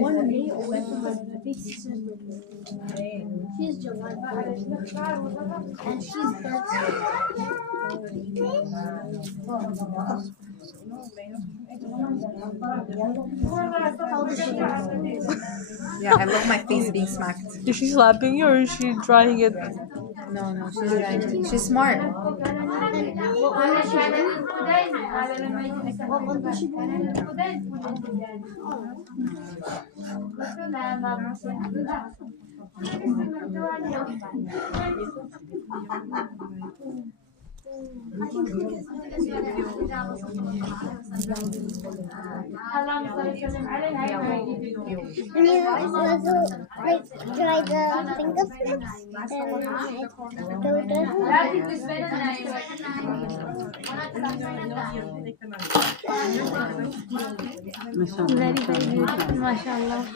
One day away from her big sister's birthday. She's July, and she's 13. Yeah, I love my face being smacked. Is she slapping you or is she drying it? No, she's right. She's smart. And you also like try the finger flips and Very, very beautiful, mashallah.